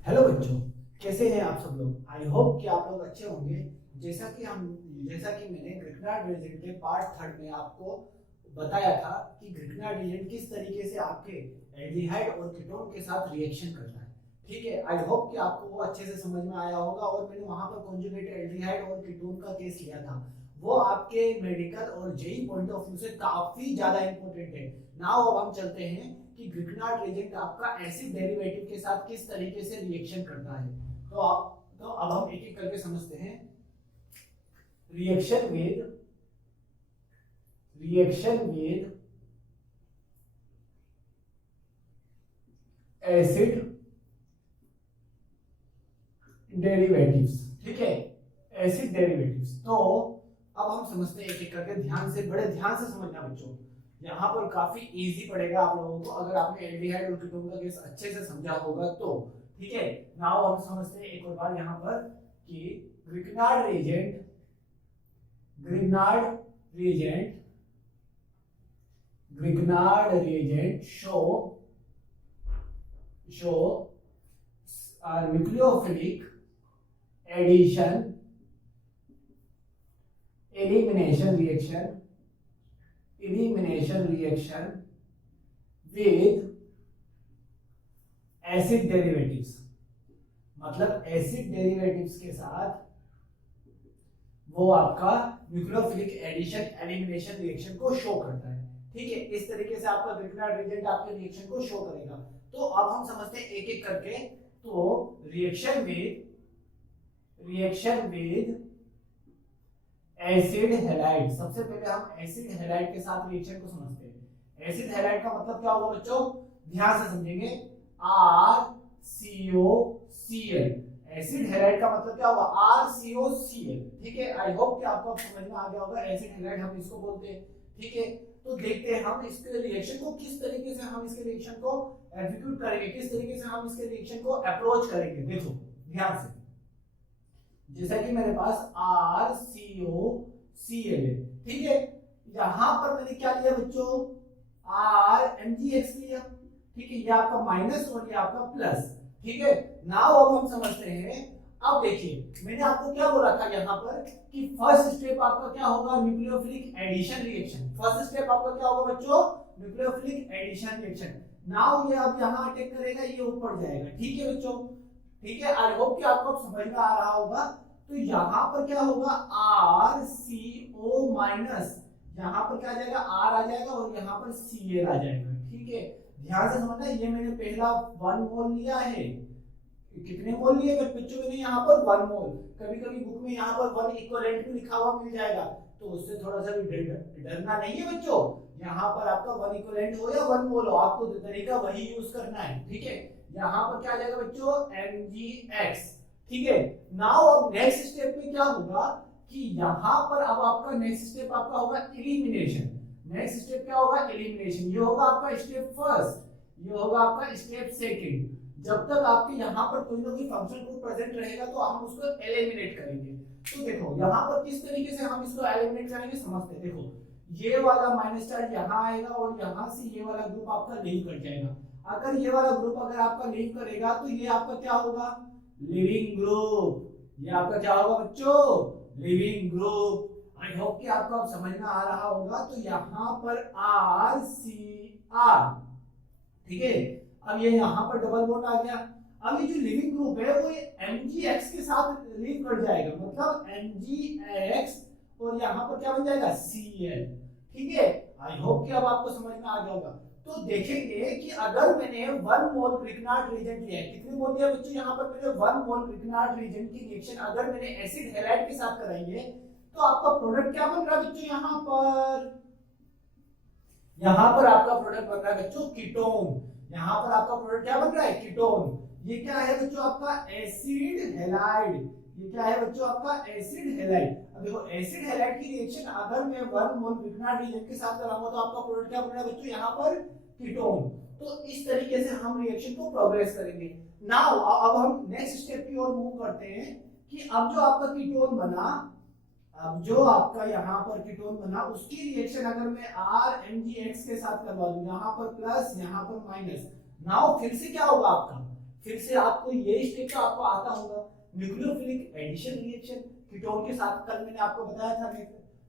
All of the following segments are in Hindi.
हेलो बच्चों, कैसे हैं आप सब लोग। आई होप कि आप लोग अच्छे होंगे। जैसा कि मैंने ग्रिग्नार्ड रीजन के पार्ट थर्ड में आपको बताया था कि ग्रिग्नार्ड रीजन किस तरीके से आपके एल्डिहाइड और कीटोन के साथ रिएक्शन करता है। ठीक है, आई होप कि आपको वो अच्छे से समझ में आया होगा। और मैंने वहां पर कॉन्जुगेट एल्डिहाइड और कीटोन का केस लिया था। वो आपके मेडिकल और जेई पॉइंट ऑफ व्यू से काफी ज्यादा इंपॉर्टेंट है। नाउ अब हम चलते हैं कि ग्रिग्नार्ड रीजेंट आपका एसिड डेरिवेटिव के साथ किस तरीके से रिएक्शन करता है। तो अब हम एक एक करके समझते हैं। Reaction with acid derivatives. ठीक है, एसिड डेरिवेटिव्स। तो अब हम समझते हैं एक एक करके, ध्यान से, बड़े ध्यान से समझना बच्चों। यहाँ पर काफी इजी पड़ेगा आप लोगों को अगर आपने एल्डिहाइड और कीटोन का केस अच्छे से समझा होगा तो। ठीक है, नाउ हम समझते हैं एक और बार यहाँ पर कि Grignard reagent show nucleophilic addition elimination reaction with acid derivatives. मतलब एसिड डेरिवेटिव्स के साथ वो आपका न्यूक्लियोफिलिक एडिशन एलिमिनेशन रिएक्शन को शो करता है। ठीक है, इस तरीके से आपका ग्रिग्नार्ड रीजेंट आपके रिएक्शन को शो करेगा। तो अब हम समझते हैं एक एक करके। तो रिएक्शन विद एसिड हैलाइड। सबसे पहले हम एसिड हैलाइड के साथ रिएक्शन को समझते हैं। एसिड हैलाइड का मतलब क्या होगा बच्चों, ध्यान से समझेंगे। RCOCl। एसिड हैलाइड का मतलब क्या होगा, RCOCl। ठीक है, आई होप कि आपको समझ में आ गया होगा। एसिड हैलाइड हम इसको बोलते हैं। ठीक है, तो देखते हैं हम इसके रिएक्शन को किस तरीके से हम इसके रिएक्शन को एग्जीक्यूट करेंगे, किस तरीके से हम इसके रिएक्शन को अप्रोच करेंगे। देखो ध्यान से, जैसा कि मेरे पास RCOCl है। ठीक है, यहां पर मैंने क्या लिया बच्चों, RMgX लिया। ठीक है, ये आपका माइनस और ये आपका प्लस। ठीक है, नाउ अब हम समझते हैं। अब देखिए मैंने आपको क्या बोला था यहाँ पर कि फर्स्ट स्टेप आपका क्या होगा, nucleophilic addition reaction. First step आपका क्या होगा बच्चों, न्यूक्लियोफिलिक एडिशन रिएक्शन। नाउ ये अब यहाँ अटैक करेगा, ये ऊपर जाएगा। ठीक है बच्चों, ठीक है, आई होप कि आपको समझ में आ रहा होगा। तो यहाँ पर क्या होगा, RCO माइनस, यहाँ पर क्या आ जाएगा, R आ जाएगा और यहाँ पर Cl आ जाएगा। ठीक है, ध्यान से समझना। ये मैंने पहला 1 मोल लिया है। कितने मोल लिए बच्चों मैंने यहाँ पर 1 मोल। कभी कभी बुक में यहाँ पर 1 इक्विवेलेंट भी लिखा हुआ मिल जाएगा, तो उससे थोड़ा सा भी डरना नहीं है बच्चों। यहाँ पर आपका 1 इक्विवेलेंट हो या 1 मोल हो, आपको तरीका वही यूज करना है। ठीक है, यहाँ पर क्या आ जाएगा बच्चों, MgX। ठीक है, नाउ अब नेक्स्ट स्टेप में क्या होगा कि यहाँ पर अब आपका नेक्स्ट स्टेप आपका होगा एलिमिनेशन। नेक्स्ट स्टेप क्या होगा, एलिमिनेशन। ये होगा आपका स्टेप फर्स्ट, ये होगा आपका स्टेप सेकंड। जब तक आपके यहाँ पर कोई ना कोई फंक्शन ग्रुप प्रेजेंट रहेगा तो हम उसको एलिमिनेट करेंगे। तो देखो यहाँ पर किस तरीके से हम इसको एलिमिनेट करेंगे समझते हैं। देखो ये वाला माइनस चार्ज यहाँ आएगा और यहाँ से ये वाला ग्रुप आपका लीव कर जाएगा। अगर ये वाला ग्रुप अगर आपका लीव करेगा तो ये आपका क्या होगा, लिविंग ग्रुप। ये आपका क्या होगा बच्चों, लिविंग ग्रुप। आई होप कि आपको अब समझ में आ रहा होगा। तो यहाँ पर RCR। ठीक है, अब ये यहाँ पर डबल बॉन्ड आ गया। अब ये जो लिविंग ग्रुप है वो MgX के साथ लीव कर जाएगा, मतलब MgX और यहाँ पर क्या बन जाएगा, Cl। ठीक है, आई होप कि अब आपको समझ में आ गया होगा। तो देखेंगे कि अगर मैंने 1 मोल ग्रिग्नार्ड रीजेंट लिया है, कितने मोल लिया बच्चों, यहाँ पर मैंने 1 मोल ग्रिग्नार्ड रीजेंट की रिएक्शन अगर मैंने एसिड हैलाइड के साथ कराई है, तो आपका प्रोडक्ट क्या बन रहा है बच्चों, यहाँ पर आपका प्रोडक्ट बन रहा है बच्चों कीटोन। यहाँ पर आपका प्रोडक्ट क्या बन रहा है, कीटोन। ये क्या है बच्चों, आपका एसिड हैलाइड। ये क्या है बच्चों, आपका एसिड हैलाइड। अब देखो एसिड हैलाइड की रिएक्शन अगर मैं 1 मोल ग्रिग्नार्ड रीजेंट के साथ कराऊंगा तो आपका प्रोडक्ट क्या बन रहा है बच्चों, यहाँ पर कीटोन। तो इस तरीके से हम रिएक्शन को प्रोग्रेस करेंगे। नाउ अब हम नेक्स्ट स्टेप की ओर मूव करते हैं कि अब जो आपका कीटोन बना, अब जो आपका यहाँ पर कीटोन बना उसकी रिएक्शन अगर मैं RMgX के साथ करवा दूं, यहाँ पर प्लस यहाँ पर माइनस, नाउ फिर से क्या होगा आपका, फिर से आपको ये स्टेप तो आपको आता होगा, न्यूक्लियोफिलिक एडिशन रिएक्शन कीटोन के साथ, कल मैंने आपको बताया था,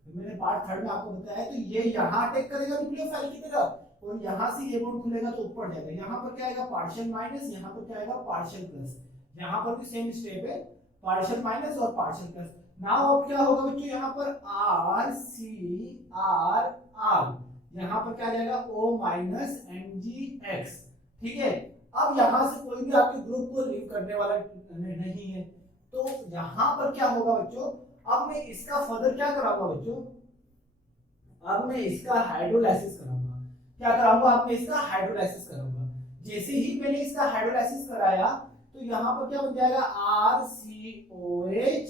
मैंने पार्ट 3 में आपको बताया। तो ये यहाँ अटैक करेगा न्यूक्लियोफाइल की तरफ और यहाँ से ये बॉन्ड खुलेगा तो ऊपर जाएगा। यहाँ पर क्या आएगा पार्शियल माइनस, यहाँ पर क्या आएगा पार्शियल प्लस। यहाँ पर भी सेम स्टेप है, पार्शियल माइनस और पार्शियल प्लस। नाउ अब क्या होगा बच्चों, यहाँ पर आर सी आर आर, यहाँ पर क्या आ जाएगा O माइनस MgX। ठीक है, अब यहाँ से कोई भी आपके ग्रुप को लीव करने वाला नहीं है, तो यहाँ पर क्या होगा बच्चों, अब मैं इसका फर्दर क्या कराऊंगा बच्चों, अब मैं इसका हाइड्रोलाइसिस कराऊंगा। क्या कराऊंगा, अब मैं इसका हाइड्रोलाइसिस कराऊंगा। जैसे ही मैंने इसका हाइड्रोलाइसिस कराया तो यहाँ पर क्या बन जाएगा RCOH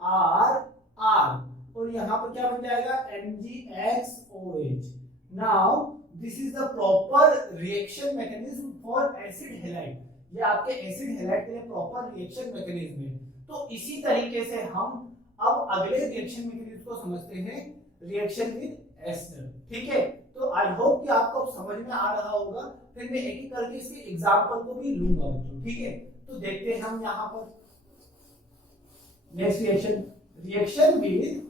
R R और यहाँ पर क्या बन जाएगा MgXOH। Now this is the proper reaction mechanism for acid halide. ये आपके एसिड हैलाइड के लिए प्रॉपर रिएक्शन मैकेनिज्म है। तो इसी तरीके से हम अब अगले रिएक्शन मैकेनिज्म को समझते हैं, रिएक्शन विद एस्टर। ठीक है, तो आई होप कि आपको समझ में आ रहा होगा। फिर मैं एक एक करके इसके एग्जांपल को भी लूंगा बच्चों। ठीक है, तो देखते हैं हम यहाँ पर next reaction, reaction with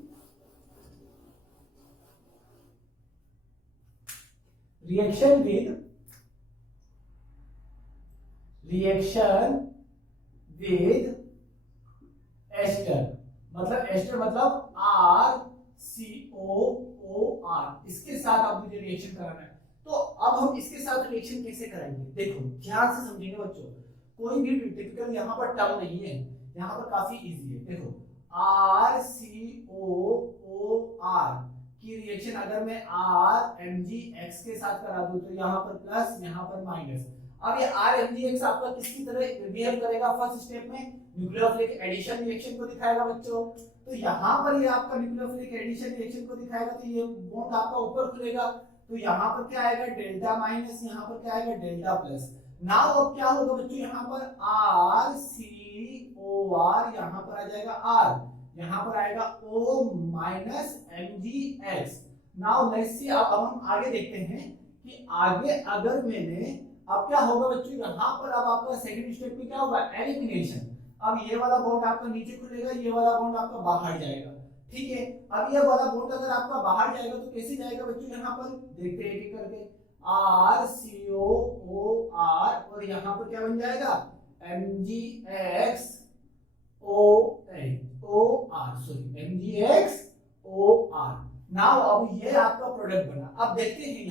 ester. मतलब एस्टर मतलब RCOOR, इसके साथ आप मुझे रिएक्शन कराना है। तो अब हम इसके साथ रिएक्शन कैसे कराएंगे, देखो ध्यान से समझेंगे बच्चों। कोई भी टिपिकल यहाँ पर टर्म नहीं है, यहाँ पर काफी इजी है। देखो RCOOR की रिएक्शन अगर मैं RMgX के साथ करा दूं तो यहाँ पर प्लस, यहाँ पर माइनस। अब ये RMgX आपका किसकी तरह बिहेव करेगा, फर्स्ट स्टेप में न्यूक्लियोफिलिक एडिशन रिएक्शन को दिखाएगा बच्चों। तो यहाँ पर ये आपका न्यूक्लियोफिलिक एडिशन रिएक्शन को दिखाएगा, तो ये बॉन्ड आपका ऊपर खुलेगा। तो यहाँ पर क्या आएगा डेल्टा माइनस, यहाँ पर क्या आएगा डेल्टा प्लस। नाउ अब क्या होगा बच्चों, यहाँ पर RCOR, यहाँ पर आ जाएगा R, यहाँ पर आएगा O minus MgX। Now let's see, अब हम आगे देखते हैं कि आगे अगर मैंने, अब क्या होगा बच्चों, यहाँ पर अब आपका सेकंड स्टेप में क्या होगा एलिमिनेशन। अब ये वाला बॉन्ड आपका नीचे खुलेगा, ये वाला बॉन्ड आपका बाहर जाएगा। ठीक है, अब ये वाला बॉन्ड अगर आपका बाहर जाएगा तो कैसे जाएगा बच्चों, यहाँ पर देखते हैं एक करके RCOOR और यहाँ पर क्या बन जाएगा MgXOR। नाउ अब ये आपका प्रोडक्ट बना। अब देखते हैं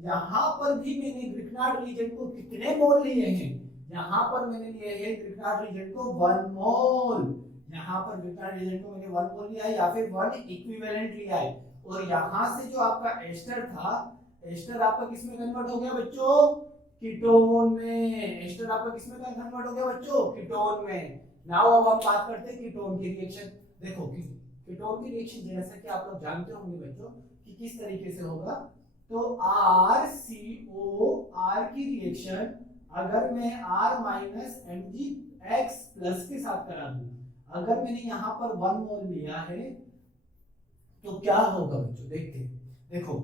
यहाँ पर भी मैंने ग्रिग्नार्ड रीजन को कितने मोल लिए हैं, यहाँ पर मैंने लिए हैं ग्रिग्नार्ड रीजन को 1 मोल। यहाँ पर ग्रिग्नार्ड रीजन को मैंने 1 मोल लिया है या फिर 1 इक्विवेलेंट लिया है। और यहाँ से जो आपका एस्टर था, एस्टर आपका किसमें कन्वर्ट हो गया बच्चों, कीटोन में। एस्टर आपका किसमें कन्वर्ट हो गया बच्चों, कीटोन में। नाउ अब हम बात करते हैं कीटोन की रिएक्शन। देखो कीटोन की रिएक्शन जैसा कि आप लोग जानते होंगे बच्चों कि किस तरीके से होगा। तो RCOR की रिएक्शन अगर मैं R माइनस MgX प्लस के साथ करा दूं, अगर मैंने यहाँ पर 1 मोल लिया है तो क्या होगा बच्चों, देखते देखो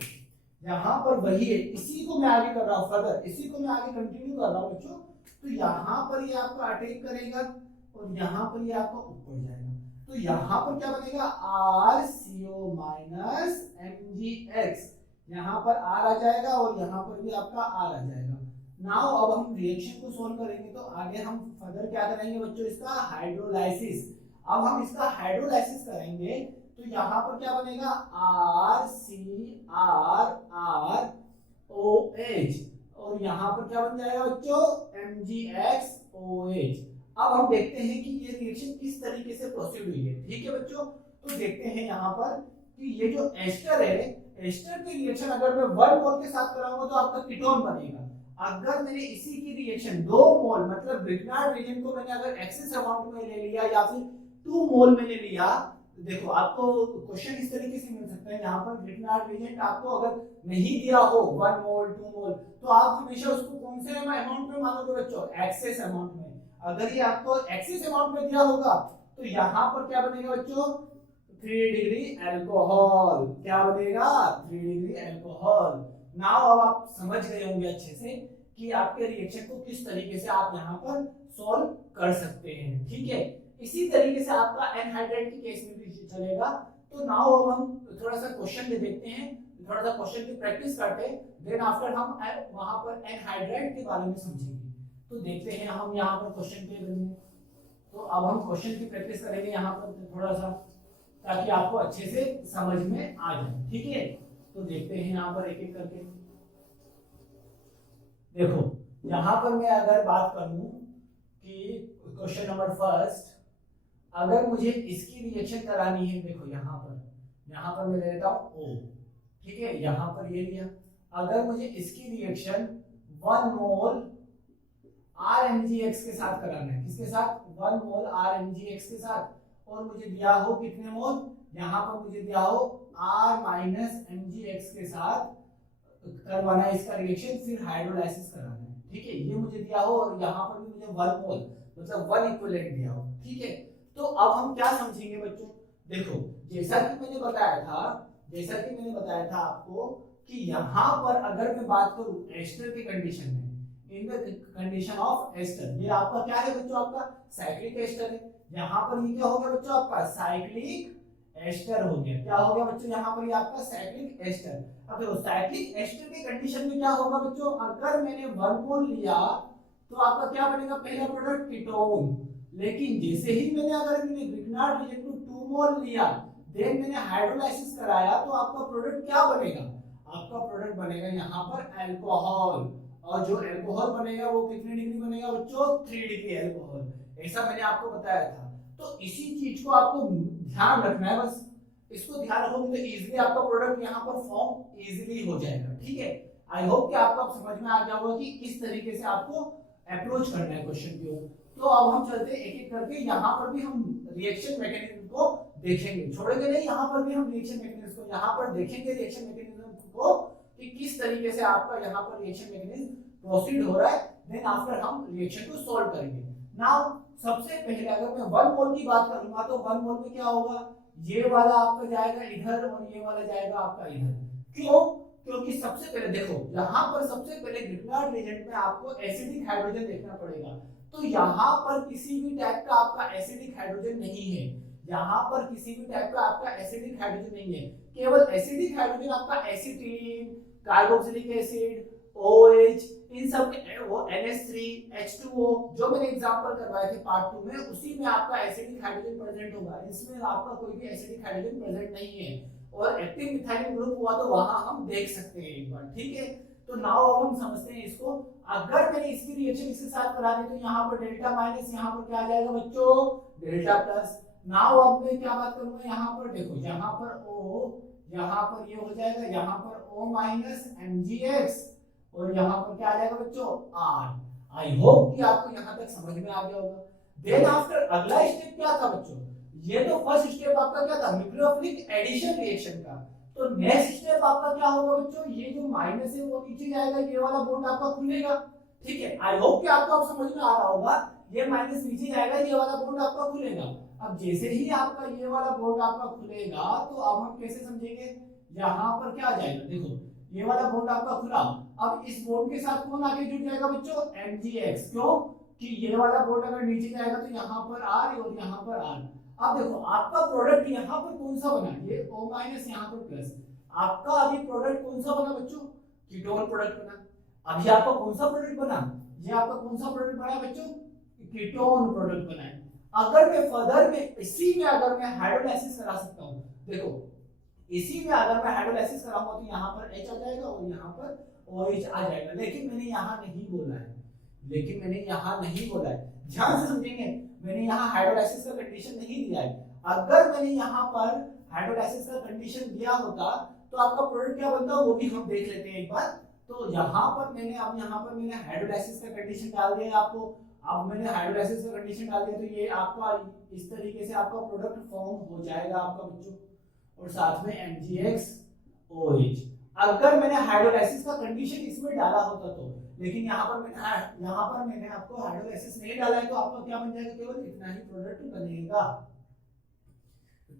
यहाँ पर वही है, इसी को मैं आगे कर रहा हूँ, फर्दर इसी को मैं आगे कंटिन्यू कर रहा हूँ बच्चों। तो यहाँ पर ये आपका अटैक करेगा और यहाँ पर ये आपका ऊपर जाएगा। तो यहाँ पर क्या बनेगा RCO माइनस MgX, यहाँ पर R आ जाएगा और यहाँ पर भी आपका R आ जाएगा। नाउ अब हम रिएक्शन को सोल्व करेंगे तो आगे हम फर्दर क्या करेंगे बच्चों, इसका हाइड्रोलाइसिस। अब हम इसका हाइड्रोलाइसिस करेंगे तो यहाँ पर क्या बनेगा RCRROH और यहाँ पर क्या बन जाएगा बच्चों MgXOH। अब हम देखते हैं कि ये रिएक्शन किस तरीके से प्रोसीड हुई है। ठीक है बच्चों, तो देखते हैं यहाँ पर कि ये जो एस्टर है, एस्टर की रिएक्शन अगर मैं 1 मोल के साथ कराऊंगा तो आपका कीटोन बनेगा। अगर मैंने इसी की रिएक्शन 2 मोल मतलब ग्रिग्नार्ड रीजन को मैंने अगर एक्सेस अमाउंट में ले लिया या फिर 2 मोल मैंने लिया, देखो आपको क्वेश्चन इस तरीके से मिल सकता है, यहाँ पर ग्रिग्नार्ड रीजन आपको अगर नहीं दिया हो 1 मोल 2 मोल तो आप हमेशा उसको कौन से अमाउंट में मानोगे बच्चों, एक्सेस अमाउंट में। अगर ये आपको एक्सेस अमाउंट में दिया होगा तो यहाँ पर क्या बनेगा बच्चों 3 डिग्री अल्कोहल। क्या बनेगा 3 डिग्री अल्कोहल। नाउ अब आप समझ गए होंगे अच्छे से कि आपके रिएक्शन को किस तरीके से आप यहाँ पर सॉल्व कर सकते हैं। ठीक है, इसी तरीके से आपका एनहाइड्राइड के केस में भी चलेगा। तो नाउ अब हम थोड़ा सा क्वेश्चन ले देखते हैं, थोड़ा सा क्वेश्चन की प्रैक्टिस करते हैं, देन आफ्टर हम वहां पर एनहाइड्राइड के बारे में समझेंगे। तो देखते हैं हम यहाँ पर क्वेश्चन के बनेंगे। तो अब हम क्वेश्चन की प्रैक्टिस करेंगे यहाँ पर थोड़ा सा, ताकि आपको अच्छे से समझ में आ जाए। ठीक है, तो देखते हैं यहाँ पर एक एक करके। देखो यहाँ पर मैं अगर बात करूं कि क्वेश्चन नंबर फर्स्ट, अगर मुझे इसकी रिएक्शन करानी है, देखो यहाँ पर मैं ले लेता हूँ O। ठीक है, यहाँ पर ये लिया। अगर मुझे इसकी रिएक्शन 1 मोल RMgX के साथ कराना है, किसके साथ? 1 मोल RMgX के साथ, और मुझे दिया हो कितने मोल, यहाँ पर मुझे दिया हो R-MgX के साथ करवाना है इसका रिएक्शन, फिर हाइड्रोलाइसिस कराना है। ठीक है, ये मुझे दिया हो, और यहाँ पर भी मुझे 1 मोल मतलब 1 इक्विवेलेंट दिया हो। ठीक है, तो अब हम क्या समझेंगे बच्चों? देखो जैसा कि मैंने बताया था आपको कि यहाँ पर अगर मैं बात करूं एस्टर के कंडीशन में, in the condition of ester, ये आपका क्या है बच्चों? आपका साइक्लिक एस्टर है। यहाँ पर ये क्या हो गया बच्चों? आपका साइक्लिक एस्टर हो गया। क्या हो गया बच्चों? यहाँ पर ये आपका साइक्लिक एस्टर। अब देखो साइक्लिक एस्टर के कंडीशन में क्या होगा बच्चों? अगर मैंने 1 मोल लिया तो आपका क्या बनेगा? पहला प्रोडक्ट कीटोन। लेकिन जैसे ही मैंने ग्रिग्नार्ड रीजन को 2 मोल लिया, देन मैंने हाइड्रोलाइसिस कराया, तो आपका प्रोडक्ट क्या बनेगा? आपका प्रोडक्ट बनेगा यहाँ पर अल्कोहल। और जो अल्कोहल बनेगा वो कितने डिग्री बनेगा बच्चों? 3 डिग्री अल्कोहल। ऐसा मैंने आपको बताया था। तो इसी चीज को आपको ध्यान रखना है, बस इसको ध्यान रखोगे तो इजीली आपका प्रोडक्ट यहाँ पर फॉर्म इजीली हो जाएगा। ठीक है, आई होप कि आपको अब समझ में आ गया होगा कि किस तरीके से आपको अप्रोच करना है क्वेश्चन को। तो अब हम चलते हैं एक एक करके, यहाँ पर भी हम रिएक्शन मैकेनिज्म को देखेंगे, छोड़ेंगे नहीं, यहाँ पर भी हम रिएक्शन मैकेनिज्म को यहाँ पर देखेंगे, रिएक्शन मैकेनिज्म को कि किस तरीके से आपका यहाँ पर रिएक्शन मैकेनिज्म प्रोसीड हो रहा है। देन आफ्टर हम रिएक्शन को सॉल्व करेंगे। नाउ सबसे पहले अगर मैं 1 मोल की बात करूंगा तो 1 मोल में क्या होगा? ये वाला आपका जाएगा इधर और ये वाला जाएगा आपका इधर। क्यों? क्योंकि सबसे पहले देखो यहाँ पर सबसे पहले ग्रिग्नार्ड रीजन में आपको एसिडिक हाइड्रोजन देखना पड़ेगा। तो यहाँ पर किसी भी टाइप का आपका एसिडिक हाइड्रोजन नहीं है, यहाँ पर किसी भी टाइप का आपका एसिडिक हाइड्रोजन नहीं है। केवल एसिडिक हाइड्रोजन आपका एसीटीन, कार्बोक्सिलिक एसिड, OH, इन सब वो NH3, H2O जो मैंने एग्जांपल करवाए थे पार्ट 2 में, उसी में आपका एसिडिक हाइड्रोजन प्रेजेंट होगा। इसमें आपका कोई भी एसिडिक हाइड्रोजन प्रेजेंट नहीं है। और एक्टिव मिथाइलिन ग्रुप हुआ तो वहां हम देख सकते हैं एक बार। ठीक है, तो नाउ अब हम समझते हैं इसको। अगर मैंने इसकी रिएक्शन इसके साथ करा दी तो यहाँ पर डेल्टा माइनस, यहाँ पर क्या आ जाएगा बच्चों? Delta plus. नाउ अब मैं क्या बात करूंगा? यहाँ पर देखो, यहाँ पर O, यहाँ पर ये हो जाएगा, यहाँ पर O माइनस MgX, और यहाँ पर क्या आ जाएगा बच्चों? R। आई होप कि आपको यहाँ तक समझ में आ गया होगा। देन आफ्टर अगला स्टेप क्या था बच्चों? ये तो फर्स्ट स्टेप आपका क्या था? न्यूक्लियोफिलिक एडिशन रिएक्शन का। तो नेक्स्ट स्टेप आपका क्या होगा बच्चों? ये जो माइनस है वो नीचे जाएगा, ये वाला बॉन्ड आपका खुलेगा। ठीक है, आई होप कि आपको अब समझ में आ रहा होगा। ये माइनस नीचे जाएगा, ये वाला बॉन्ड आपका खुलेगा। अब जैसे ही आपका ये वाला बॉन्ड आपका खुलेगा, तो अब हम कैसे समझेंगे? यहाँ पर क्या आ जाएगा? देखो ये वाला बॉन्ड आपका खुला, अब इस बॉन्ड के साथ कौन आगे जुड़ जाएगा बच्चों? MgX। क्यों? कि ये वाला बॉन्ड अगर नीचे जाएगा तो यहाँ पर R और यहाँ पर R। अब देखो आपका प्रोडक्ट यहाँ पर कौन सा बना? ये O माइनस यहाँ पर प्लस। आपका अभी प्रोडक्ट कौन सा बना बच्चों? कीटोन प्रोडक्ट बना। अभी आपका कौन सा प्रोडक्ट बना? ये आपका कौन सा प्रोडक्ट बना बच्चों? कीटोन प्रोडक्ट बना है। अगर मैं फर्दर में इसी में अगर मैं हाइड्रोलाइसिस करा सकता हूँ, देखो इसी में अगर मैं हाइड्रोलाइसिस कराऊंगा तो यहाँ पर H आ जाएगा और यहाँ पर OH आ जाएगा। लेकिन मैंने यहाँ नहीं बोला है, ध्यान से समझेंगे, मैंने यहाँ हाइड्रोलाइसिस का कंडीशन नहीं दिया है। अगर मैंने यहाँ पर हाइड्रोलाइसिस का कंडीशन दिया होता तो आपका प्रोडक्ट क्या बनता वो भी हम देख लेते हैं एक बार। तो यहाँ पर मैंने हाइड्रोलाइसिस का कंडीशन डाल दिया आपको। अब मैंने हाइड्रोलाइसिस का कंडीशन डाल दिया तो ये आपका इस तरीके से आपका प्रोडक्ट फॉर्म हो जाएगा आपका बच्चों, और साथ में MgX OH। अगर मैंने हाइड्रोलाइसिस का कंडीशन इसमें डाला होता तो, लेकिन यहाँ पर मैंने आपको हाइड्रोलाइसिस नहीं डाला है, तो आपका क्या बन जाएगा? केवल इतना ही प्रोडक्ट बनेगा।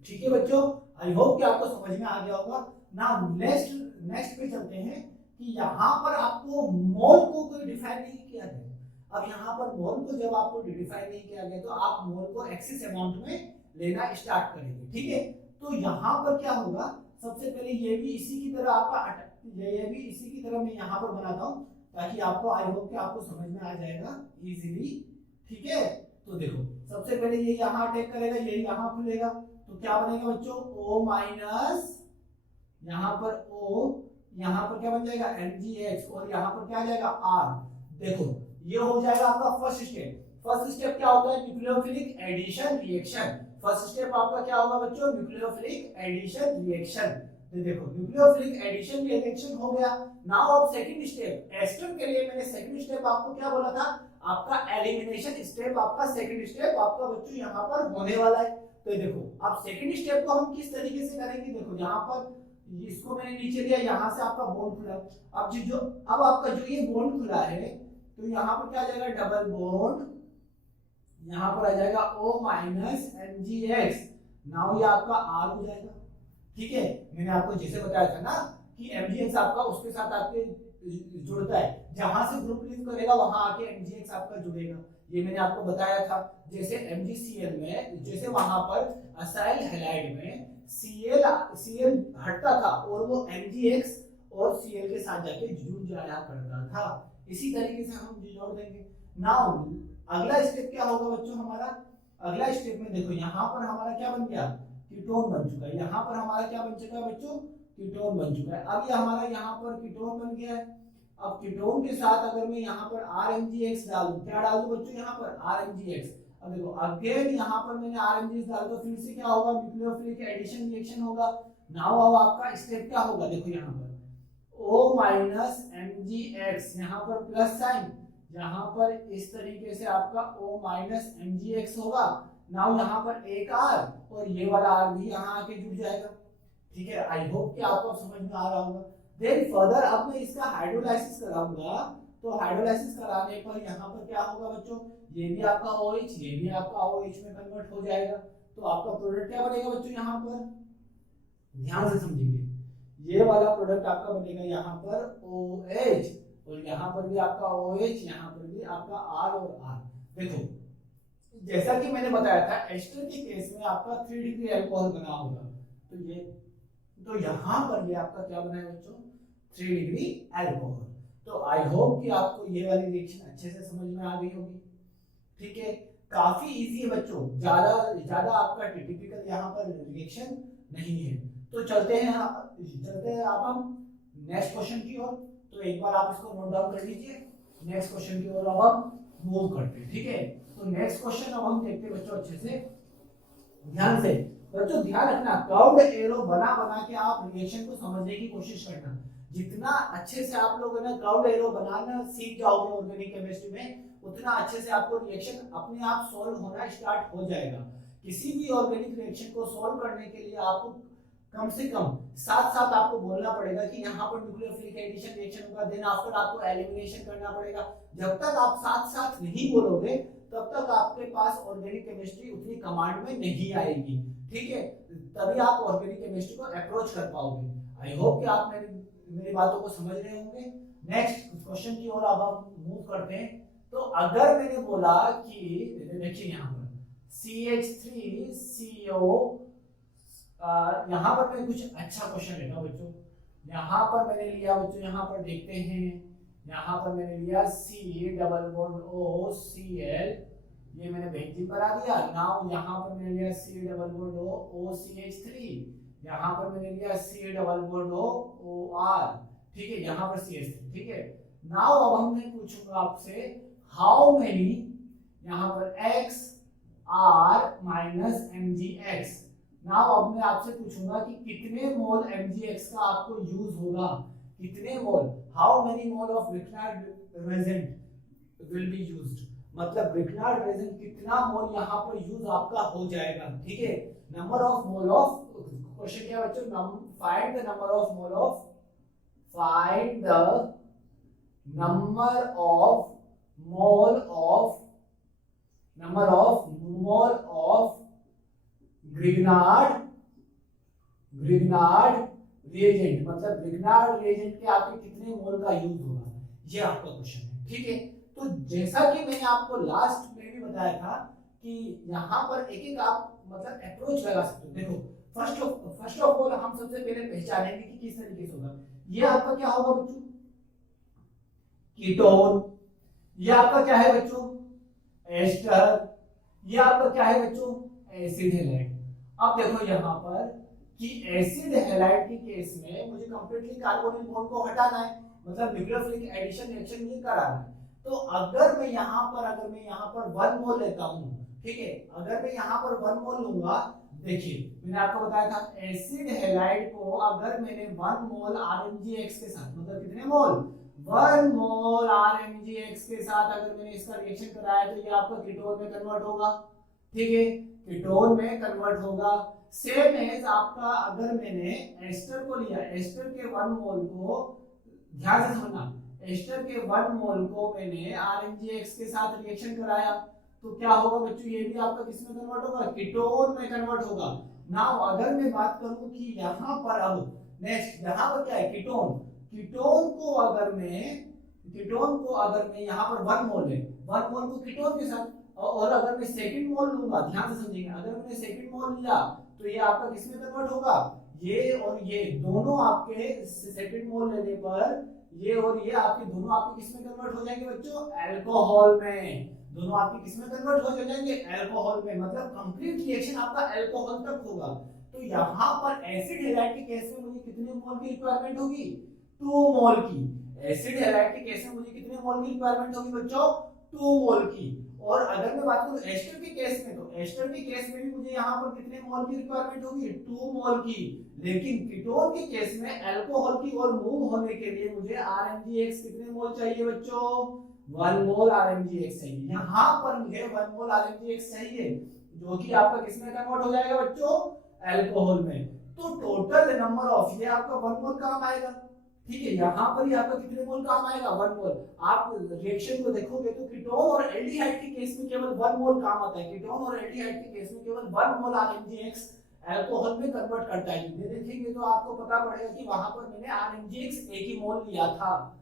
ठीक है बच्चों, आई होप कि आपको समझ में आ गया होगा। नाउ नेक्स्ट पे चलते हैं कि यहाँ पर आपको मोल को कोई डिफाइन नहीं किया गया। अब यहाँ पर मोल को जब आपको डिफाइन नहीं किया गया तो आप मोल को एक्सिस अमाउंट में लेना स्टार्ट करेंगे, ठीक है। तो यहाँ पर क्या होगा, सबसे पहले ये भी इसी की तरह आपका ये भी इसी की तरह मैं यहाँ पर बनाता हूँ ताकि आपको, आई होप कि आपको समझ में आ जाएगा इजीली, ठीक है। तो देखो सबसे पहले ये यहाँ अटैक करेगा, ये यहाँ खुलेगा, तो क्या बनेगा बच्चों, ओ माइनस यहाँ पर ओ, यहाँ पर क्या बन जाएगा mgx, और यहाँ पर क्या आ जाएगा r। देखो ये हो जाएगा आपका फर्स्ट स्टेप। फर्स्ट स्टेप क्या होता है, nucleophilic addition reaction. First step आपका क्या होगा बच्चों, न्यूक्लियोफिलिक एडिशन रिएक्शन। तो देखो न्यूक्लियोफिलिक एडिशन रिएक्शन हो गया। नाउ अब सेकंड स्टेप, एस्टर के लिए मैंने सेकंड स्टेप आपको क्या बोला था, आपका एलिमिनेशन स्टेप, आपका सेकंड स्टेप आपका बच्चों यहाँ पर होने वाला है। तो देखो अब सेकंड स्टेप को हम किस तरीके से करेंगे, देखो यहाँ पर इसको मैंने नीचे लिया, यहाँ से आपका बॉन्ड खुला। अब आपका जो ये बॉन्ड खुला है तो यहाँ पर क्या आ जाएगा, डबल बॉन्ड, यहाँ पर आ जाएगा O माइनस mgx। नाउ ये आपका R हो जाएगा, ठीक है। मैंने आपको जैसे बताया था ना कि mgx आपका उसके साथ आपके जुड़ता है, जहां से ग्रुप लीव करेगा वहां आके mgx आपका जुड़ेगा, ये मैंने आपको बताया था। जैसे MgCl में, जैसे वहां पर असाइल हैलाइड में Cl हटता था और वो mgx और Cl के साथ जाके जुड़ जाया करता था, इसी तरीके से हम जोड़ देंगे। नाउ अगला स्टेप क्या होगा बच्चों हमारा, अगला स्टेप में देखो यहाँ पर हमारा क्या बन गया, कीटोन बन चुका है। यहाँ पर हमारा क्या बन चुका है बच्चों, कीटोन बन चुका है। अब ये हमारा यहाँ पर कीटोन बन गया है। अब कीटोन के साथ अगर मैं यहाँ पर RMgx डाल दूं, क्या डाल दूं बच्चों यहाँ पर RMgx। अब देखो अगेन यहाँ पर मैंने RMgx डाल दो, फिर से क्या होगा, न्यूक्लियोफिलिक एडिशन रिएक्शन होगा। नाउ अब आपका स्टेप क्या होगा, देखो यहाँ पर O माइनस mgx, यहाँ पर प्लस साइन, यहाँ पर इस तरीके से आपका O माइनस mgx होगा। नाउ यहाँ पर एक R और ये वाला R भी यहाँ आके जुड़ जाएगा, ठीक है। आई होप कि आपको समझ में आ रहा होगा। देन फर्दर अब मैं इसका हाइड्रोलाइसिस कराऊंगा, तो हाइड्रोलाइसिस कराने पर यहाँ पर क्या होगा बच्चों, ये भी आपका OH, ये भी आपका OH में कन्वर्ट हो जाएगा। तो आपका प्रोडक्ट क्या बनेगा बच्चों, यहाँ पर ध्यान से समझेंगे, ये वाला प्रोडक्ट आपका बनेगा यहाँ पर OH, और यहाँ पर भी आपका OH, यहाँ पर भी आपका R और R। देखो जैसा कि मैंने बताया था एस्टर के केस में आपका 3 डिग्री अल्कोहल बना होगा, तो यहाँ पर ये आपका क्या बना है बच्चों, 3 डिग्री अल्कोहल। तो आई होप कि आपको ये वाली रिएक्शन अच्छे से समझ में आ गई होगी, ठीक है। काफी इजी है बच्चों, ज्यादा आपका टिपिकल यहाँ पर रिएक्शन नहीं है। तो चलते हैं आप हम नेक्स्ट क्वेश्चन की ओर। तो एक बार आप इसको नोट डाउन कर लीजिए, नेक्स्ट क्वेश्चन की ओर अब हम मूव करते हैं, ठीक है। तो नेक्स्ट क्वेश्चन अब हम देखते हैं बच्चों, अच्छे से ध्यान से बच्चों ध्यान रखना, कर्व्ड एरो बना बना के आप रिएक्शन को समझने की कोशिश करना। जितना अच्छे से आप लोग ना कर्व्ड एरो बनाना सीख जाओगे ऑर्गेनिक केमिस्ट्री में, उतना अच्छे से आपको रिएक्शन अपने आप सॉल्व होना स्टार्ट हो जाएगा। किसी भी ऑर्गेनिक रिएक्शन को सॉल्व करने के लिए आपको कम से कम साथ साथ आपको बोलना पड़ेगा कि यहाँ पर न्यूक्लियोफिलिक एडिशन रिएक्शन होगा, देन आफ्टर आपको एलिमिनेशन करना पड़ेगा। जब तक आप साथ साथ नहीं बोलोगे तब तक आपके पास ऑर्गेनिक केमिस्ट्री उतनी कमांड में नहीं आएगी, ठीक है। तभी आप ऑर्गेनिक केमिस्ट्री को अप्रोच कर पाओगे। आई होप कि आप मेरी बातों को समझ रहे होंगे। नेक्स्ट क्वेश्चन की ओर अब हम मूव करते हैं। तो अगर मैंने बोला कि देखिए यहाँ पर CH3CO, यहाँ पर मैं कुछ अच्छा क्वेश्चन लेता हूँ बच्चों। यहाँ पर मैंने लिया बच्चों, यहाँ पर देखते हैं, यहाँ पर मैंने लिया C double bond O Cl, ये मैंने बेंजीन बना दिया। नाउ यहाँ पर मैंने लिया C double bond O CH3, यहाँ पर मैंने लिया C double bond O OR, ठीक है, यहाँ पर CH3, ठीक है। नाउ अब हम मैं पूछूंगा आपसे हाउ मेनी, यहाँ पर X R minus mgx। Now अब मैं आपसे पूछूंगा कि कितने मोल mgx का आपको यूज होगा, कितने mole, how many mole of Grignard reagent will be used, मतलब Grignard reagent कितना मोल यहाँ पर यूज आपका हो जाएगा, ठीक है। Number of mole of, question क्या बच्चों, find the number of mole of, find the number of mole of, number of mole of Grignard reagent मतलब ग्रिग्नार्ड रिएजेंट के आपके कितने मोल का यूज होगा, ये आपका क्वेश्चन है। ठीक है, तो जैसा कि मैंने आपको लास्ट में भी बताया था कि यहाँ पर एक एक आप मतलब अप्रोच लगा सकते हो। देखो फर्स्ट ऑफ ऑल हम सबसे पहले पहचानेंगे कि किस तरीके से होगा। ये आपका क्या होगा बच्चों, कीटोन। ये आपका क्या है बच्चों, एस्टर। ये आपका क्या है बच्चों, एसिड हैलाइड। अब देखो यहाँ पर कि एसिड हैलाइड के केस में मुझे कंप्लीटली कार्बोनिल बॉन्ड को हटाना है, मतलब न्यूक्लियोफिलिक एडिशन रिएक्शन ये कराना है। तो अगर मैं यहाँ पर 1 मोल लेता हूँ, ठीक है, अगर मैं यहाँ पर 1 मोल लूंगा, देखिए मैंने आपको बताया था एसिड हैलाइड को अगर मैंने 1 मोल RMgX के साथ, मतलब कितने मोल, 1 मोल RMgX के साथ अगर मैंने इसका रिएक्शन कराया तो ये आपका कीटोन में कन्वर्ट होगा। ठीक है, कीटोन में कन्वर्ट होगा। सेम एज आपका अगर मैंने एस्टर को लिया, एस्टर के 1 मोल को, ध्यान से सुनना, एस्टर के 1 मोल को मैंने RMgX के साथ रिएक्शन कराया तो क्या होगा बच्चों, ये भी आपका किस में कन्वर्ट होगा, कीटोन में कन्वर्ट होगा। नाउ अगर मैं बात करूं कि यहाँ पर अब नेक्स्ट यहाँ पर क्या है, कीटोन। कीटोन को अगर मैं यहाँ पर 1 मोल है, 1 मोल को कीटोन के साथ, और अगर मैं सेकंड मोल लूंगा, ध्यान से समझिएगा, अगर मैंने सेकंड मोल लिया तो ये आपका किस में कन्वर्ट होगा, ये और ये दोनों आपके सेकंड मोल लेने पर ये और ये आपके दोनों आपके किस में कन्वर्ट हो जाएंगे बच्चों, अल्कोहल में। दोनों आपके किस में कन्वर्ट हो जाएंगे, अल्कोहल में, मतलब कंप्लीट रिएक्शन आपका अल्कोहल तक होगा। तो यहाँ पर एसिड हैलाइड के केस में मुझे कितने मोल की रिक्वायरमेंट होगी, 2 मोल की। एसिड हैलाइड के केस में मुझे कितने मोल की रिक्वायरमेंट होगी बच्चों, 2 मोल की। और अगर मैं बात करूं एस्टर के केस में, तो एस्टर के केस में भी मुझे यहाँ पर कितने मोल की रिक्वायरमेंट होगी, 2 मोल की। लेकिन कीटोन के केस में अल्कोहल की ओर मूव होने के लिए मुझे RMgX कितने मोल चाहिए बच्चों, 1 मोल RMgX चाहिए। यहाँ पर मुझे 1 मोल RMgX चाहिए जो कि आपका किसमें कन्वर्ट हो जाएगा बच्चों, अल्कोहल में। तो टोटल नंबर ऑफ ये आपका 1 मोल काम आएगा। ठीक है, यहाँ पर ही आपका कितने मोल काम आएगा, 1 मोल। आप रिएक्शन को देखोगे तो कीटोन और एल्डिहाइड के केस में केवल 1 मोल काम आता है। कीटोन और एल्डिहाइड के केस में केवल 1 मोल RMgX अल्कोहल में कन्वर्ट करता है। ये देखेंगे तो आपको पता पड़ेगा कि वहां पर मैंने RMgX 1 ही मोल लिया था।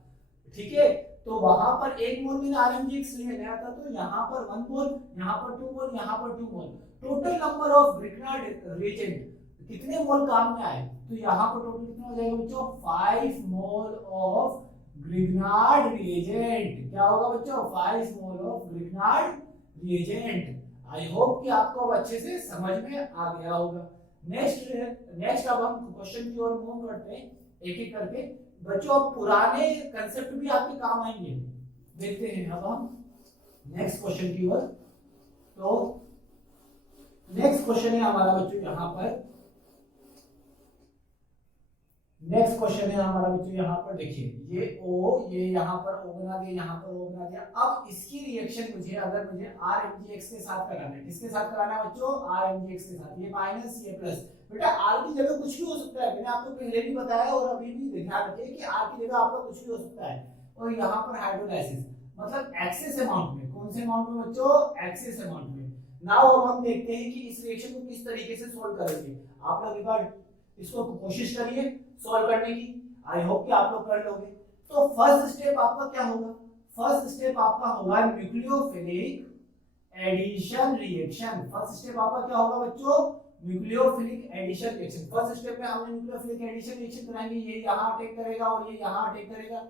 ठीक है, तो वहां पर 1 मोल मैंने RMgX लिया था, तो यहाँ पर 1 मोल, यहाँ पर 2 मोल, यहाँ पर 2 mole. Total number of Grignard reagent कितने मोल काम में आए, तो यहाँ पर टोटल कितना हो जाएगा बच्चों, 5 मोल ऑफ ग्रिग्नार्ड रिएजेंट। क्या होगा बच्चों, 5 mole of Grignard reagent. I hope कि आपको अब अच्छे से समझ में आ गया होगा। नेक्स्ट अब हम क्वेश्चन की ओर मूव करते हैं एक एक करके। बच्चों अब पुराने कंसेप्ट भी आपके काम आएंगे, देखते हैं अब हम नेक्स्ट क्वेश्चन की ओर। तो नेक्स्ट क्वेश्चन है हमारा बच्चों यहाँ पर, नेक्स्ट क्वेश्चन है हमारा बच्चों यहाँ पर, देखिए ये O, ये यहाँ पर O बना दिया, यहाँ पर O बना दिया। अब इसकी रिएक्शन मुझे अगर मुझे RMgX के साथ कराना है, किसके साथ कराना है बच्चों, RMgX के साथ। ये माइनस ये प्लस, बेटा R की जगह कुछ भी हो सकता है, मैंने आपको पहले भी बताया और अभी भी ध्यान रखिए कि R की जगह आपका कुछ भी हो सकता है। और यहाँ पर हाइड्रोलाइसिस मतलब एक्सेस अमाउंट में, कौन से अमाउंट में बच्चों, एक्सेस अमाउंट में। नाउ अब हम देखते हैं कि इस रिएक्शन को किस तरीके से सोल्व करेंगे। आप लोग एक बार इसको कोशिश करिए सॉल्व करने की, आई होप कि आप लोग कर लोगे। तो फर्स्ट स्टेप आपका क्या होगा, फर्स्ट स्टेप आपका होगा nucleophilic addition reaction. First step आपका क्या होगा बच्चों, nucleophilic addition reaction. First step में हमने न्यूक्लियोफिलिक एडिशन रिएक्शन कराएंगे, ये यहाँ अटैक करेगा और ये यहाँ अटैक करेगा।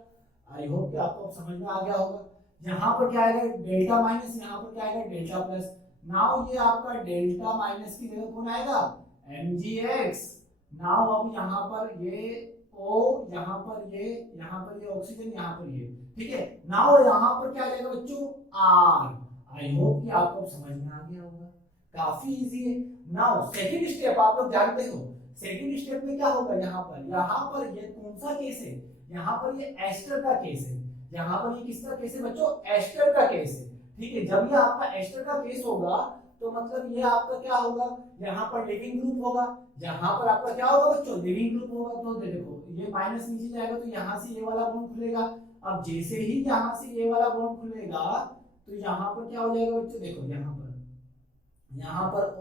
आई होप कि आपको समझ में आ गया होगा। यहाँ पर क्या आएगा, डेल्टा माइनस, यहाँ पर क्या आएगा, डेल्टा प्लस। नाउ ये आपका डेल्टा माइनस की जगह कौन आएगा, MgX। नाउ अब यहाँ पर ये O, यहाँ पर ये ऑक्सीजन, यहाँ पर ये, ठीक है। नाउ यहाँ पर क्या आएगा बच्चों, R। आई होप कि आपको समझ में आ गया होगा, काफी इजी है। नाउ सेकंड स्टेप आप लोग जानते हो, सेकंड स्टेप में क्या होगा, यहाँ पर ये कौन सा केस है, यहाँ पर ये एस्टर का केस है। यहाँ पर ये किसका केस है बच्चों, एस्टर का केस है। ठीक है, जब ये आपका एस्टर का केस होगा तो मतलब ये आपका क्या होगा, यहाँ पर लिविंग ग्रुप होगा, जहां पर आपका क्या होगा बच्चों, लिविंग ग्रुप होगा। तो देखो ये माइनस नीचे जाएगा तो यहाँ से ये वाला बॉन्ड खुलेगा। अब जैसे ही यहाँ से ये वाला बॉन्ड खुलेगा तो यहाँ पर क्या हो जाएगा बच्चों, देखो यहाँ पर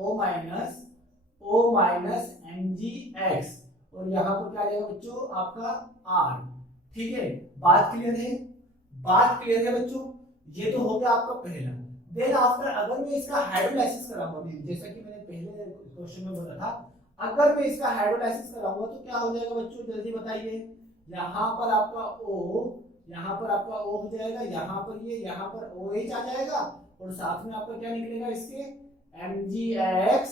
O माइनस MgX और यहाँ पर क्या आ जाएगा बच्चों आपका R। ठीक है, बात क्लियर है? बात क्लियर है बच्चों? ये तो हो गया आपका पहला। देन आफ्टर अगर मैं इसका हाइड्रोलाइसिस कराऊंगा, जैसा कि मैंने पहले क्वेश्चन में बोला था, अगर मैं इसका हाइड्रोलाइसिस कराऊंगा तो क्या हो जाएगा बच्चों, जल्दी बताइए। यहाँ पर आपका O, यहाँ पर आपका O हो जाएगा, यहाँ पर ये, यहाँ पर OH आ जाएगा, और साथ में आपका क्या निकलेगा इसके MgX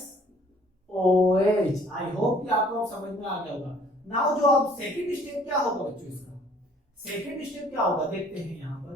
OH। आई होप कि आपको समझ में आ गया होगा। नाउ जो अब सेकंड स्टेप क्या होगा बच्चों, इसका सेकंड स्टेप क्या होगा देखते हैं यहाँ पर।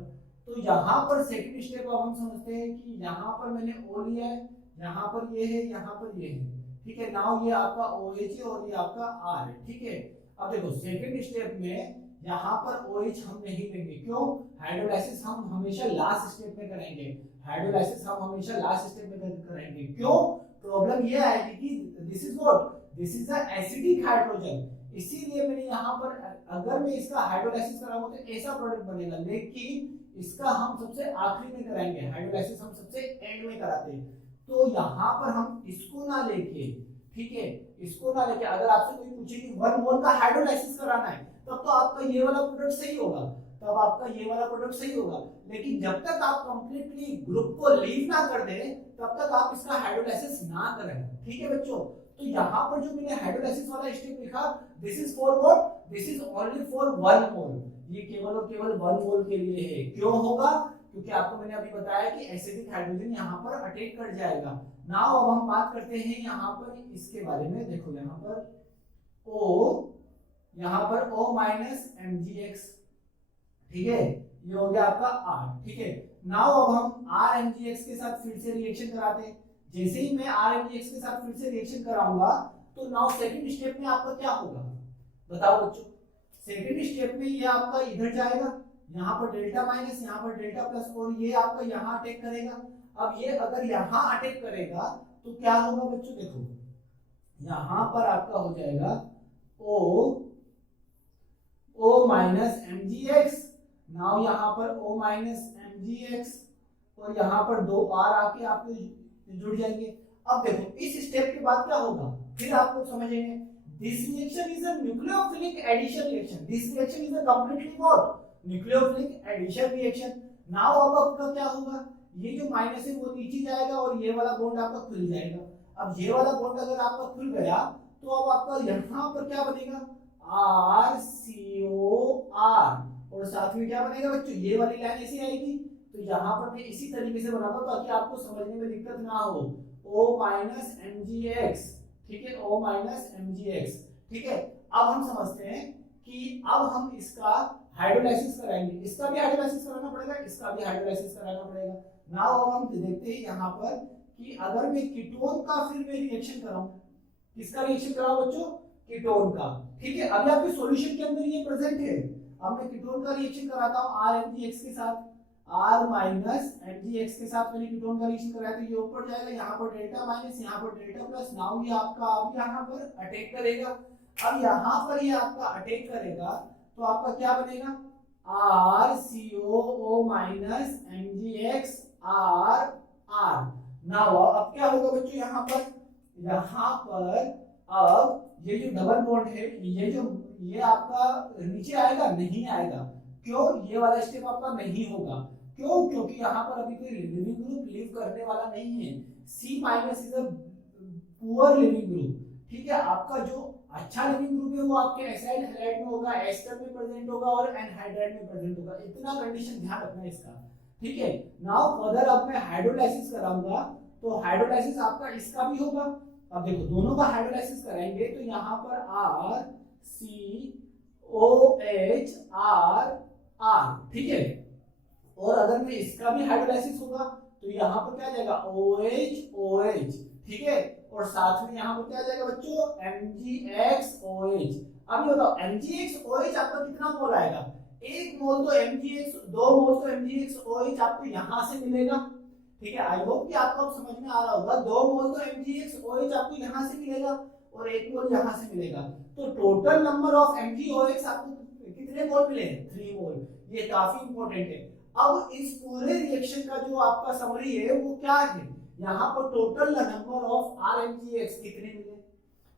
तो यहाँ पर सेकंड स्टेप अब हम समझते हैं कि यहाँ पर मैंने O लिया है, यहाँ पर ये है, यहाँ पर ये है। ठीक है, नाउ ये आपका OH है और ये आपका R है। ठीक है, अब देखो सेकंड स्टेप में यहाँ पर OH हम नहीं लेंगे, क्यों? हाइड्रोलाइसिस हम हमेशा लास्ट स्टेप में करेंगे, हाइड्रोलाइसिस हम हमेशा लास्ट स्टेप में करेंगे। क्यों? प्रॉब्लम ये आएगी कि this is what, this is the acidic hydrogen, इसीलिए मैंने यहाँ पर अगर मैं इसका हाइड्रोलाइसिस कराऊंगा तो ऐसा प्रोडक्ट बनेगा, लेकिन इसका हम सबसे आखिरी में कराएंगे, हाइड्रोलाइसिस हम सबसे एंड में कराते हैं। तो यहाँ पर हम इसको ना लेके, ठीक है, इसको ना लेके अगर आपसे कोई पूछे कि 1 मोल का हाइड्रोलाइसिस कराना है, तब तो आपका ये वाला प्रोडक्ट सही होगा, तब आपका ये वाला प्रोडक्ट सही होगा। लेकिन जब तक आप कंप्लीटली ग्रुप को लीव ना कर दें, तब तक आप इसका हाइड्रोलाइसिस ना करें। ठीक है बच्चों, तो यहाँ पर जो मैंने हाइड्रोलाइसिस वाला स्टेप लिखा, this is for what, this is only for 1 मोल, ये केवल और केवल 1 मोल के लिए है। क्यों होगा? क्योंकि आपको मैंने अभी बताया कि एसिडिक हाइड्रोजन यहाँ पर अटैक कर जाएगा। नाउ अब हम बात करते हैं यहाँ पर इसके बारे में। देखो यहाँ पर O, यहाँ पर O माइनस MgX, ठीक है, ये हो गया आपका R। ठीक है, नाउ अब हम RMgX के साथ फिर से रिएक्शन कराते हैं। जैसे ही मैं RMgX के साथ फिर से रिएक्शन कराऊंगा तो नाउ सेकंड स्टेप में आपका क्या होगा बताओ बच्चों। सेकंड स्टेप में ये आपका इधर जाएगा, यहाँ पर डेल्टा माइनस, यहाँ पर डेल्टा प्लस, और ये आपका यहाँ अटैक करेगा। अब ये अगर यहाँ अटैक करेगा तो क्या होगा बच्चों, देखो यहाँ पर आपका हो जाएगा O माइनस MgX, नाउ यहाँ पर O माइनस MgX, और यहाँ पर 2 R आके आपके जुड़ जाएंगे। अब देखो इस स्टेप के बाद क्या होगा, फिर आप लोग समझेंगे। This reaction is a nucleophilic addition reaction, this reaction is a completely what, nucleophilic addition reaction. Now अब आपका क्या होगा, ये जो माइनस है वो नीचे जाएगा और ये वाला बॉन्ड आपका खुल जाएगा। अब ये वाला बॉन्ड अगर आपका खुल गया तो अब आपका यहाँ पर क्या बनेगा, RCOR, और साथ में क्या बनेगा बच्चों, ये वाली लाइन ऐसी आएगी। तो यहाँ पर मैं इसी तरीके से बनाता हूँ ताकि आपको समझने में दिक्कत ना हो। O माइनस MgX, ठीक है, O माइनस MgX। ठीक है, अब हम समझते हैं कि अब हम इसका हाइड्रोलाइसिस कराएंगे, इसका भी हाइड्रोलाइसिस कराना पड़ेगा, इसका भी हाइड्रोलाइसिस कराना पड़ेगा। नाउ अब हम देखते हैं यहाँ पर कि अगर मैं कीटोन का फिर मैं रिएक्शन कराऊं, किसका रिएक्शन कराऊं बच्चों, कीटोन का। ठीक है, अभी आपके सॉल्यूशन के अंदर ये प्रेजेंट है। अब मैं कीटोन का रिएक्शन कराता हूं RMgX के साथ, R माइनस MgX के साथ मैंने कीटोन का रिएक्शन कराया, तो ये ऊपर जाएगा, यहाँ पर डेल्टा माइनस, यहाँ पर डेल्टा प्लस। नाउ ये आपका अब यहाँ पर अटैक करेगा। अब यहाँ पर ये आपका अटैक करेगा तो आपका क्या बनेगा, RCOO minus MgX R। Now अब क्या होगा बच्चों, यहाँ पर अब ये जो डबल बॉन्ड है, ये आपका नीचे आएगा नहीं आएगा, क्यों, ये वाला स्टेप आपका नहीं होगा। क्यों? क्योंकि यहाँ पर अभी कोई लिविंग ग्रुप लीव करने वाला नहीं है। C minus is a poor leaving group. ठीक है, आपका जो अच्छा लिविंग ग्रुप है वो आपके एसाइड हैलाइड में होगा, एस्टर में प्रेजेंट होगा और एनहाइड्राइड में प्रेजेंट होगा। इतना कंडीशन ध्यान रखना है इसका। ठीक है, नाउ फर्दर अब मैं हाइड्रोलाइसिस कराऊंगा तो हाइड्रोलाइसिस आपका इसका भी होगा। अब देखो दोनों का हाइड्रोलाइसिस कराएंगे तो यहाँ पर RCOHR, ठीक है, और अगर मैं इसका भी हाइड्रोलाइसिस होगा तो यहाँ पर क्या जाएगा, OH, ठीक है, और साथ में यहाँ पर क्या जाएगा बच्चों, MgXOH। अब ये बताओ MgXOH आपका कितना मोल आएगा, 1 मोल तो MgX, 2 मोल तो MgXOH आपको यहाँ से मिलेगा। ठीक है, आई होप कि आपको अब समझ में आ रहा होगा। 2 मोल तो MgXOH आपको यहाँ से मिलेगा और 1 मोल यहाँ से मिलेगा। तो टोटल नंबर ऑफ MgOH आपको कितने मोल मिले, 3 मोल। ये काफी इंपॉर्टेंट है। अब इस पूरे रिएक्शन का जो आपका समरी है वो क्या है, यहाँ पर टोटल नंबर ऑफ RMgX कितने मिले,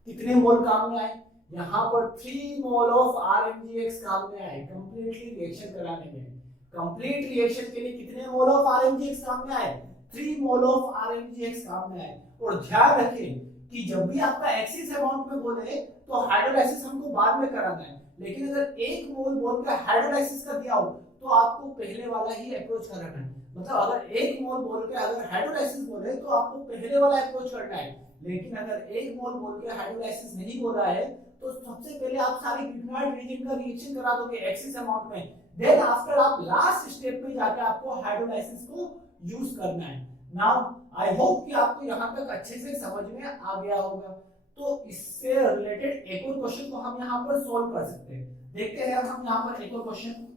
कितने मोल काम में आए, यहाँ पर 3 मोल ऑफ RMgX काम में आए कंप्लीटली रिएक्शन कराने में। कंप्लीट रिएक्शन के लिए कितने मोल ऑफ RMgX काम में आए? 3 मोल ऑफ RMgX काम में आए। और ध्यान रखें कि जब भी आपका एक्सिस अमाउंट में बोले तो हाइड्रोलाइसिस हमको बाद में कराना है, लेकिन अगर 1 मोल बोल के हाइड्रोलाइसिस का दिया हो तो आपको पहले वाला ही अप्रोच करना है। मतलब अगर 1 मोल बोल के अगर हाइड्रोलाइसिस बोले तो आपको पहले वाला अप्रोच करना है, लेकिन अगर 1 मोल बोल के हाइड्रोलाइसिस नहीं बोला है तो सबसे पहले आप सारी ग्रिग्नार्ड रीजन का रिएक्शन करा दोगे एक्सिस अमाउंट में, देन आफ्टर आप लास्ट स्टेप में जाके आपको हाइड्रोलाइसिस को यूज करना है। नाउ आई होप कि आपको यहाँ तक अच्छे से समझ में आ गया होगा। तो इससे रिलेटेड एक और क्वेश्चन को हम यहाँ पर सॉल्व कर सकते हैं। देखते हैं हम यहाँ पर एक और क्वेश्चन,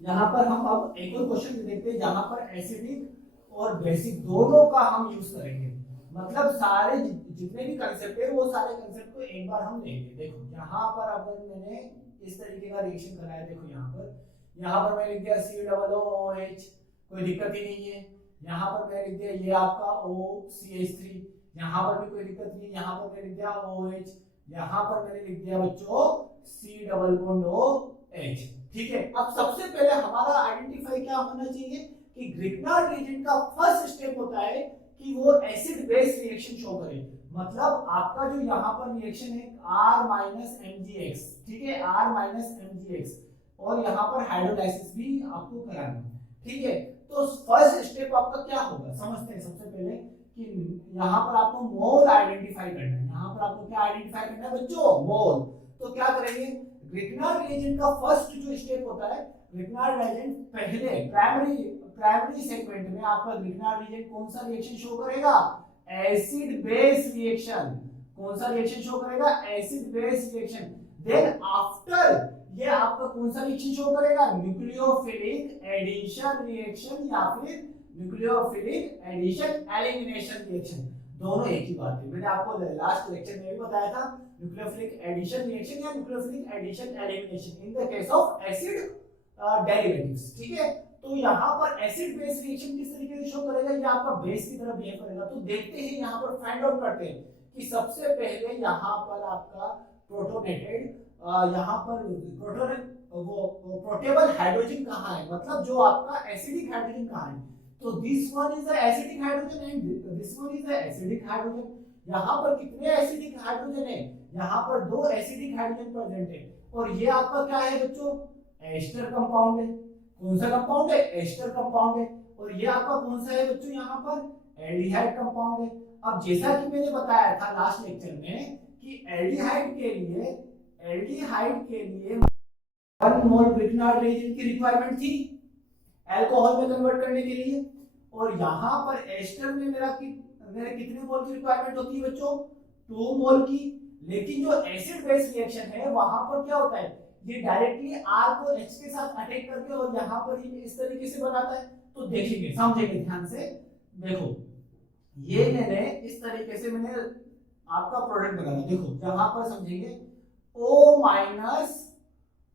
यहाँ पर हम अब एक और क्वेश्चन देखते हैं जहाँ पर एसिडिक और बेसिक दोनों का हम यूज करेंगे। मतलब सारे जितने भी कंसेप्ट है वो सारे कंसेप्ट को एक बार हम लेंगे। देखो यहाँ पर अब मैंने इस तरीके का रिएक्शन कराया, देखो यहाँ पर मैं लिख दिया COOH, कोई दिक्कत ही नहीं है। यहाँ पर मैं लिख दिया ये आपका OCH3, यहाँ पर भी कोई दिक्कत नहीं है। यहाँ पर मैं लिख दिया OH, यहाँ पर मैंने लिख दिया बच्चों C डबल बॉन्ड OH। ठीक है, अब सबसे पहले हमारा आइडेंटिफाई क्या होना चाहिए कि ग्रिग्नार्ड रीजन का फर्स्ट स्टेप होता है कि वो एसिड बेस रिएक्शन शो करे। मतलब आपका जो यहाँ पर रिएक्शन है R-MgX, ठीक है, R-MgX, और यहाँ पर हाइड्रोलाइसिस भी आपको कराना है। ठीक है, तो फर्स्ट स्टेप आपका क्या होगा समझते हैं। सबसे पहले कि यहाँ पर आपको मोल आइडेंटिफाई करना है। यहाँ पर आपको क्या आइडेंटिफाई करना है बच्चों? मोल। तो क्या करेंगे, ग्रिग्नार्ड रिएजेंट का फर्स्ट जो स्टेप होता है, ग्रिग्नार्ड रिएजेंट पहले प्राइमरी सेगमेंट में आपका ग्रिग्नार्ड रिएजेंट कौन सा रिएक्शन शो करेगा? Acid base reaction. कौन सा रिएक्शन शो करेगा? Acid base reaction. Then after ये आपका कौन सा रिएक्शन शो करेगा? न्यूक्लियोफिलिक एडिशन रिएक्शन या फिर न्यूक्लियोफिलिक एडिशन एलिमिनेशन रिएक्शन। दोनों एक ही बात है, मैंने आपको लास्ट लेक्चर में भी बताया था, न्यूक्लियोफिलिक एडिशन रिएक्शन या nucleophilic addition elimination in the case of acid derivatives. ठीक है, तो यहाँ पर एसिड बेस रिएक्शन किस तरीके से शो करेगा? ये आपका बेस की तरह बिहेव करेगा। तो देखते हैं यहाँ पर फाइंड आउट करते हैं कि सबसे पहले यहाँ पर आपका प्रोटोनेटेड यहाँ पर प्रोटेबल हाइड्रोजन कहाँ है, मतलब जो आपका एसिडिक हाइड्रोजन कहाँ है? तो this one is the acidic hydrogen and this one is the acidic hydrogen. यहाँ पर कितने एसिडिक हाइड्रोजन है? यहाँ पर 2 एसिडिक हाइड्रोजन प्रेजेंट है। और ये आपका क्या है बच्चों? एस्टर कंपाउंड है। कौन सा कंपाउंड है? एस्टर कंपाउंड है। और ये आपका कौन सा है बच्चों? यहाँ पर एल्डिहाइड कंपाउंड है। अब जैसा कि मैंने बताया था लास्ट लेक्चर में कि एल्डिहाइड के लिए 1 मोल ग्रिग्नार्ड रिएजेंट की रिक्वायरमेंट थी अल्कोहल में कन्वर्ट करने के लिए, और यहाँ पर एस्टर में मेरे कितने मोल की रिक्वायरमेंट होती है बच्चों? 2 मोल की। लेकिन जो एसिड बेस रिएक्शन है वहां पर क्या होता है, ये डायरेक्टली R को H के साथ अटैक करके और यहाँ पर ये इस तरीके से बनाता है। तो देखेंगे, समझेंगे ध्यान से। देखो ये मैंने इस तरीके से मैंने आपका प्रोडक्ट बनाया, देखो यहाँ पर समझेंगे O-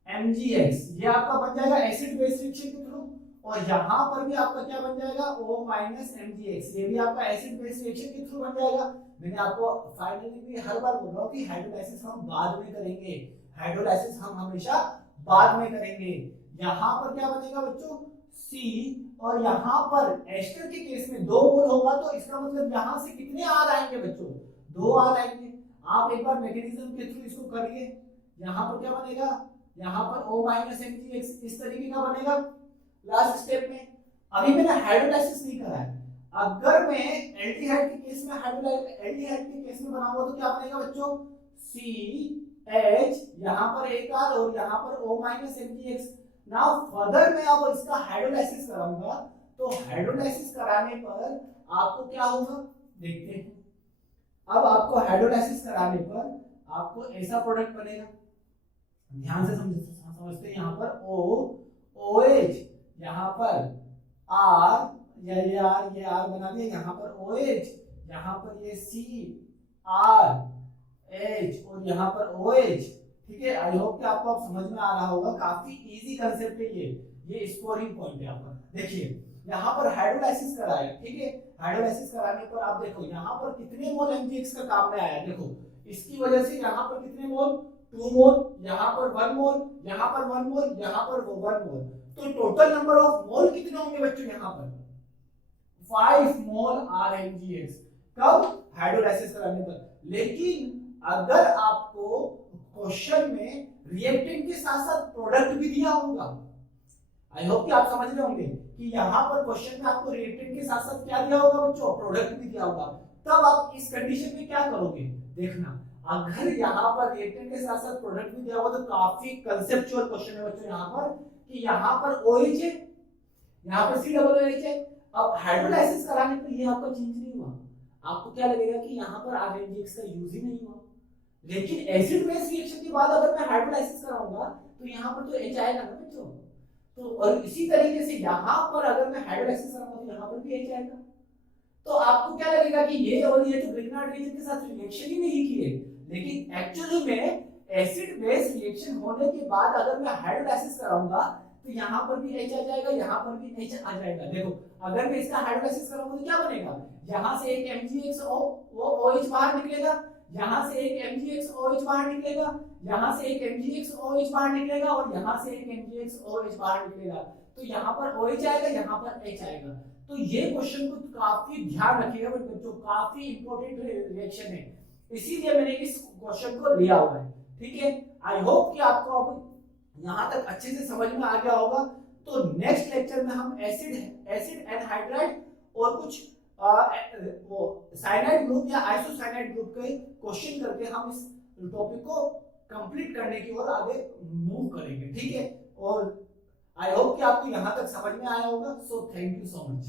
MgX, ये आपका बन जाएगा एसिड बेस रिएक्शन के थ्रू, और यहाँ पर भी आपका क्या बन जाएगा? O-MgX, ये भी आपका एसिड बेस रिएक्शन के थ्रू बन जाएगा। मैंने आपको फाइनली भी हर बार बोल रहा हूँ कि हाइड्रोलाइसिस हम बाद में करेंगे, हाइड्रोलाइसिस हम हमेशा बाद में करेंगे। यहाँ पर क्या बनेगा बच्चों? C, और यहाँ पर एस्टर के केस में 2 मोल होगा, तो इसका मतलब यहाँ से कितने R आएंगे बच्चों? 2 R आएंगे। आप एक बार मैकेनिज्म के थ्रू इसको करिए। यहाँ पर क्या बनेगा? यहाँ पर O-MgX इस तरीके का बनेगा लास्ट स्टेप में। अभी मैंने हाइड्रोलाइसिस नहीं करा है। अगर मैं एल्डिहाइड के केस में बनाऊंगा तो क्या बनेगा बच्चों? CH, यहाँ पर एक R और यहाँ पर O-MgX। नाउ फर्दर मैं अब इसका हाइड्रोलाइसिस कराऊंगा, तो हाइड्रोलाइसिस कराने पर आपको क्या होगा देखते हैं। अब आपको हाइड्रोलाइसिस कराने पर आपको ऐसा प्रोडक्ट बनेगा, ध्यान से समझते हैं। यहाँ पर OH, यहाँ पर R, ये R बना दिया, यहाँ पर OH, यहाँ पर ये CR H और यहाँ पर OH। ठीक है, आई होप कि आपको अब समझ में आ रहा होगा। काफी इजी कंसेप्ट है ये स्कोरिंग पॉइंट है आपका। देखिए यहाँ पर हाइड्रोलाइसिस कराया, ठीक है, हाइड्रोलाइसिस कराने पर आप देखो यहाँ पर कितने मोल एमजीएक्स का काम में आया, देखो इसकी वजह से यहाँ पर कितने मोल, 2 मोल, यहाँ पर 1 मोल, यहाँ पर 1 मोल, यहाँ पर 1 मोल, तो टोटल नंबर ऑफ मोल कितने होंगे बच्चों यहाँ पर 5 मोल आर एमजीएक्स, कब, हाइड्रोलाइसिस कराने पर। लेकिन अगर आपको क्वेश्चन में रिएक्टेंट के साथ साथ प्रोडक्ट भी दिया होगा, आई होप कि आप समझ रहे होंगे कि यहाँ पर क्वेश्चन में आपको रिएक्टेंट के साथ साथ क्या दिया होगा बच्चों, प्रोडक्ट भी दिया होगा, तब आप इस कंडीशन में क्या करोगे, देखना अगर यहाँ पर रिएक्टेंट के साथ साथ प्रोडक्ट भी दिया होगा तो काफी कंसेप्चुअल क्वेश्चन है बच्चों यहाँ पर, कि यहाँ पर OH है, यहाँ पर COOH है, अब हाइड्रोलाइसिस कराने पर ये आपका चेंज नहीं हुआ, आपको क्या लगेगा कि यहाँ पर RNGX का यूज ही नहीं हुआ। लेकिन एसिड बेस रिएक्शन के बाद अगर मैं हाइड्रोलाइसिस कराऊंगा तो यहाँ पर तो H आएगा ना बच्चों, तो और इसी तरीके से यहाँ पर अगर मैं हाइड्रोलाइसिस कराऊंगा तो यहाँ पर भी H आएगा, तो आपको क्या लगेगा कि ये और ये तो ग्रिग्नार्ड रीजन के साथ रिएक्शन ही नहीं किए, लेकिन एक्चुअली में एसिड बेस रिएक्शन होने के बाद अगर मैं हाइड्रोलाइसिस कराऊंगा तो यहाँ पर भी H आ जाएगा, यहाँ पर भी H आ जाएगा। देखो अगर मैं इसका हाइड्रोलाइसिस कराऊंगा तो क्या बनेगा, यहाँ से एक MgXO वो OH बाहर निकलेगा, यहाँ से एक MgXOH बाहर निकलेगा, यहाँ से एक MgXOH बाहर निकलेगा और यहाँ से एक MgXOH बाहर निकलेगा, तो यहाँ पर OH आएगा, यहाँ पर H आएगा। तो ये क्वेश्चन को काफी ध्यान रखिएगा बच्चों, काफी इंपॉर्टेंट रिएक्शन है, इसीलिए मैंने इस क्वेश्चन को लिया हुआ है, ठीक है। आई होप कि आपको अब यहाँ तक अच्छे से समझ में आ गया होगा। तो नेक्स्ट लेक्चर में हम एसिड एनहाइड्राइड और कुछ वो साइनाइड ग्रुप या आइसोसाइनाइड ग्रुप के क्वेश्चन करके हम इस टॉपिक को कंप्लीट करने की ओर आगे मूव करेंगे, ठीक है। और आई होप कि आपको यहाँ तक समझ में आया होगा। So thank you so much.